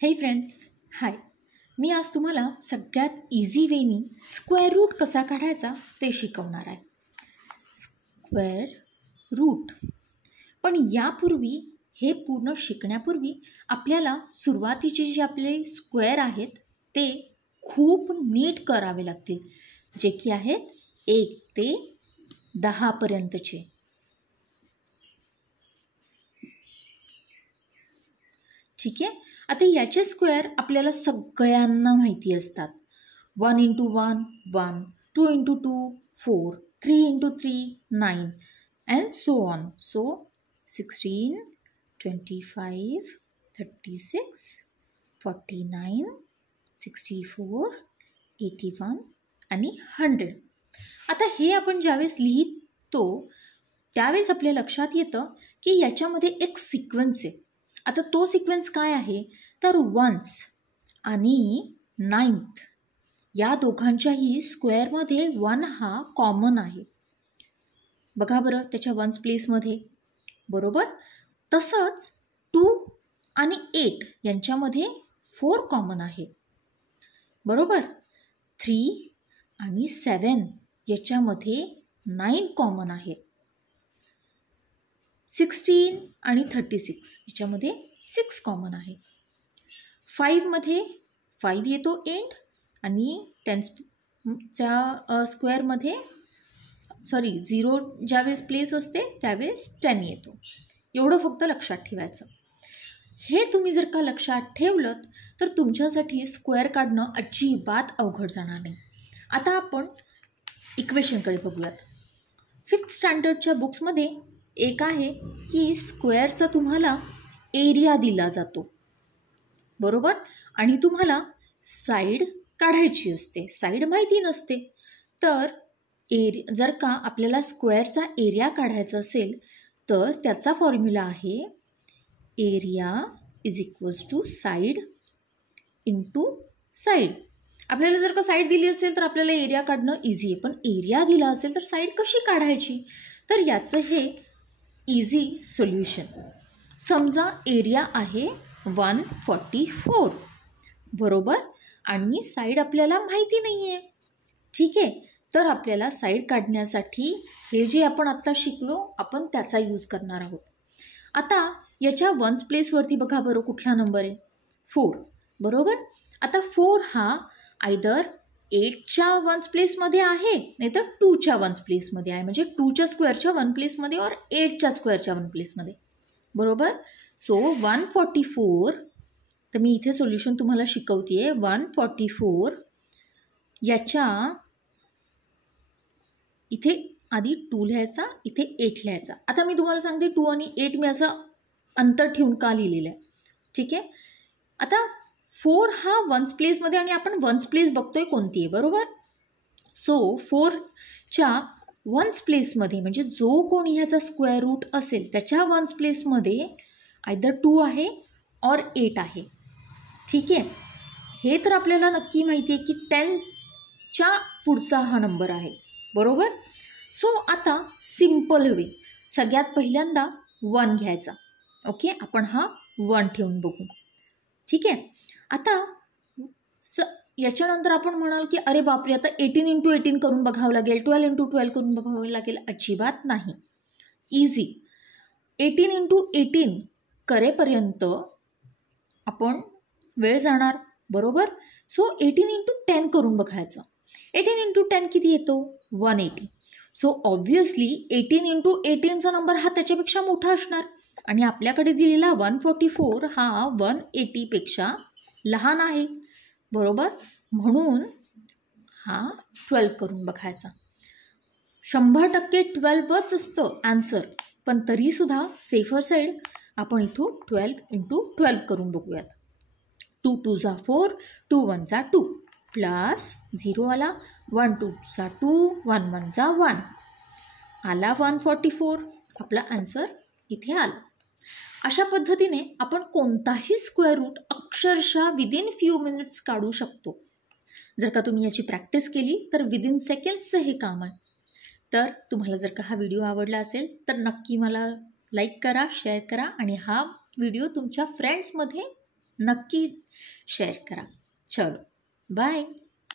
हे फ्रेंड्स, हाय. मी आज तुम्हाला सगळ्यात इझी वेनी स्क्वेअर रूट कसा काढायचा ते शिकवणार आहे. Square root. पण यापूर्वी हे पूर्ण शिकण्यापूर्वी आपल्याला सुरुवातीचे जे आपले स्क्वेअर आहेत ते खूप नीट करावे लागतील, जे की आहेत 1 ते 10 पर्यंतचे. ठीक आहे. आता याचे स्क्वेअर आपल्याला सगळ्यांना माहिती असतात. 1 × 1 1, 2 × 2 4, 3 × 3 9 and so on. So 16, 25, 36, 49, 64, 81 आणि 100. आता हे आपण ज्यावेळेस लिहितो त्यावेळेस आपल्या लक्षात येतं की याच्यामध्ये एक सिक्वेन्स आहे. आता तो सिक्वेन्स काय आहे तर 1s आणि 9th या दोघांच्याही स्क्वेअरमध्ये 1 हा कॉमन आहे. बघा बरं त्याच्या 1s प्लेसमध्ये, बरोबर. तसंच 2 आणि 8 यांच्यामध्ये 4 कॉमन आहे, बरोबर. 3 आणि 7 याच्यामध्ये 9 कॉमन आहे. 16 आणि 36 याच्यामध्ये 6 कॉमन आहे. 5 मध्ये 5 येतो एंड आणि 10च्या स्क्वेअरमध्ये 0 ज्यावेळेस प्लेस असते त्यावेळेस 10 येतो. एवढं फक्त लक्षात ठेवायचं. हे तुम्ही जर का लक्षात ठेवलं तर तुमच्यासाठी स्क्वेअर काढणं अजिबात अवघड जाणार नाही. आता आपण इक्वेशनकडे बघूयात. 5th स्टँडर्डच्या बुक्समध्ये एक आहे की स्क्वेअरचा तुम्हाला एरिया दिला जातो, बरोबर. आणि तुम्हाला साईड काढायची असते, साईड माहिती नसते. तर जर का आपल्याला स्क्वेअरचा एरिया काढायचा असेल तर त्याचा फॉर्म्युला आहे एरिया = साईड × साईड. आपल्याला जर का साईड दिली असेल तर आपल्याला एरिया काढणं इझी आहे, पण एरिया दिला असेल तर साईड कशी काढायची. तर याचं हे इझी सोल्युशन. समजा एरिया आहे 144, बरोबर. आणि साईड आपल्याला माहिती नाही आहे, ठीक आहे. तर आपल्याला साईड काढण्यासाठी हे जे आपण आत्ता शिकलो आपण त्याचा यूज करणार आहोत. आता याच्या 1s प्लेसवरती बघा बरं कुठला नंबर आहे 4, बरोबर. आता 4 हा आयदर 8च्या 1s प्लेसमध्ये आहे नाहीतर 2च्या 1s प्लेसमध्ये आहे, म्हणजे 2च्या स्क्वेअरच्या 1 प्लेसमध्ये और 8च्या स्क्वेअरच्या 1 प्लेसमध्ये, बरोबर. सो 144. तर मी इथे सोल्युशन तुम्हाला शिकवते आहे. 144 याच्या इथे आधी 2 लिहायचा, इथे 8 लिहायचा. आता मी तुम्हाला सांगते 2 आणि 8 मी असं अंतर ठेवून का लिहिलेलं आहे, ठीक आहे. आता 4 हा 1s प्लेसमध्ये आणि आपण 1s प्लेस बघतोय कोणती आहे, बरोबर. सो 4च्या 1s प्लेसमध्ये म्हणजे जो कोणी ह्याचा स्क्वेअर रूट असेल त्याच्या 1s प्लेसमध्ये आयदर 2 आहे और 8 आहे, ठीक आहे. हे तर आपल्याला नक्की माहिती आहे की 10च्या पुढचा हा नंबर आहे, बरोबर. सो आता सिम्पल वे, सगळ्यात पहिल्यांदा 1 घ्यायचा. ओके, आपण हा 1 ठेवून बघू, ठीक आहे. आता याच्यानंतर आपण म्हणाल की अरे बापरे आता 18 × 18 करून बघावं लागेल, 12 × 12 करून बघावं लागेल. अजिबात नाही, इझी. 18 × 18 करेपर्यंत आपण वेळ जाणार, बरोबर. सो 18 × 10 करून बघायचं. 18 × 10 किती येतो 180. सो ऑब्व्हियसली 18 × 18चा नंबर हा त्याच्यापेक्षा मोठा असणार आणि आपल्याकडे दिलेला 144 हा 180पेक्षा लहान आहे, बरोबर. म्हणून हा 12 करून बघायचा. 100% 12च असतं आन्सर, पण तरीसुद्धा सेफर साईड आपण इथून 12 × 12 करून बघूयात. 2 × 2 = 4, 2 × 1 = 2 प्लस 0 आला, 1 × 2 = 2, 1 × 1 = 1 आला 144. आपला आन्सर इथे आला. अशा पद्धतीने आपण कोणताही स्क्वेअर रूट अक्षरशः विदिन फ्यू मिनिट्स काढू शकतो. जर का तुम्ही याची प्रॅक्टिस केली तर विदिन सेकंड्सचं हे काम आहे. तर तुम्हाला जर का हा व्हिडिओ आवडला असेल तर नक्की मला लाईक करा, शेअर करा आणि हा व्हिडिओ तुमच्या फ्रेंड्समध्ये नक्की शेअर करा. चलो बाय.